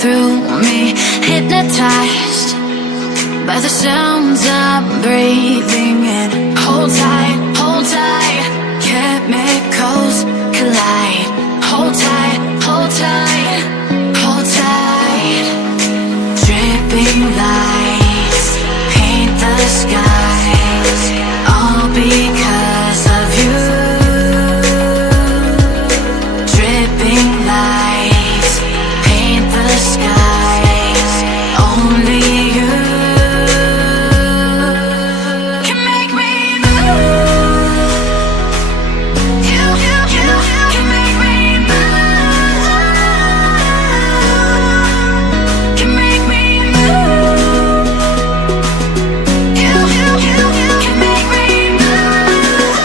through me, hypnotized by the sounds I'm breathing in. Hold tight, chemicals collide. Hold tight, hold tight, hold tight. Dripping lights paint the skies, all because of you. Dripping lights paint the skies, only you can make me move. You can make me move. Can make me move. You can make me move.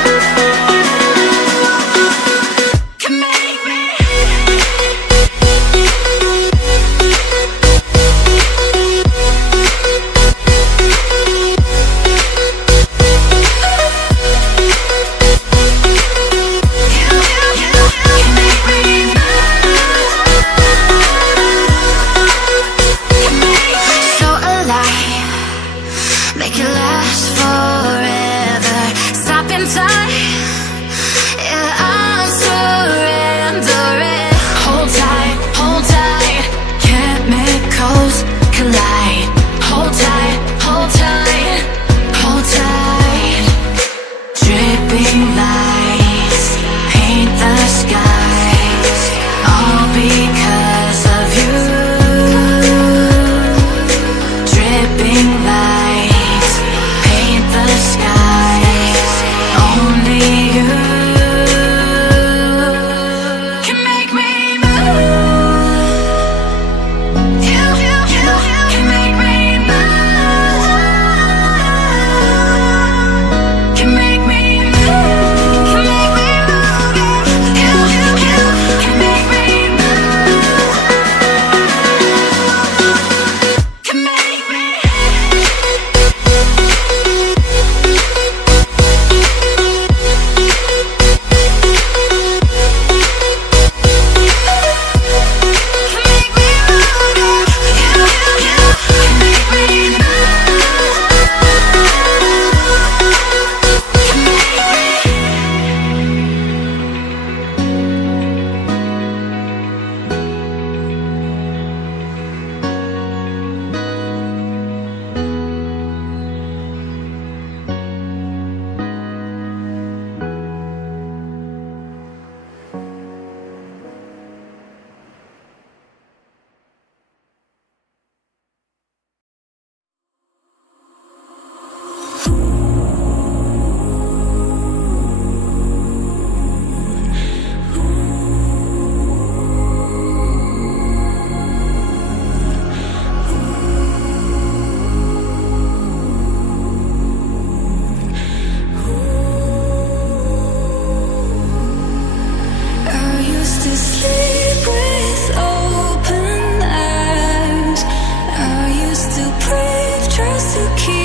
Can make me. So alive, make it last forever. Stop in time, yeah, I'm surrendering. Hold tight, chemicals collide. Hold tight, hold tight, hold tight. Dripping lights paint the skies, all because of you. Dripping lights paint the skies, only you can make me move. You can make me move. Can make me move. Can make me move. You can make me move. Can make me. I used to sleep with open eyes. I used to crave just to keep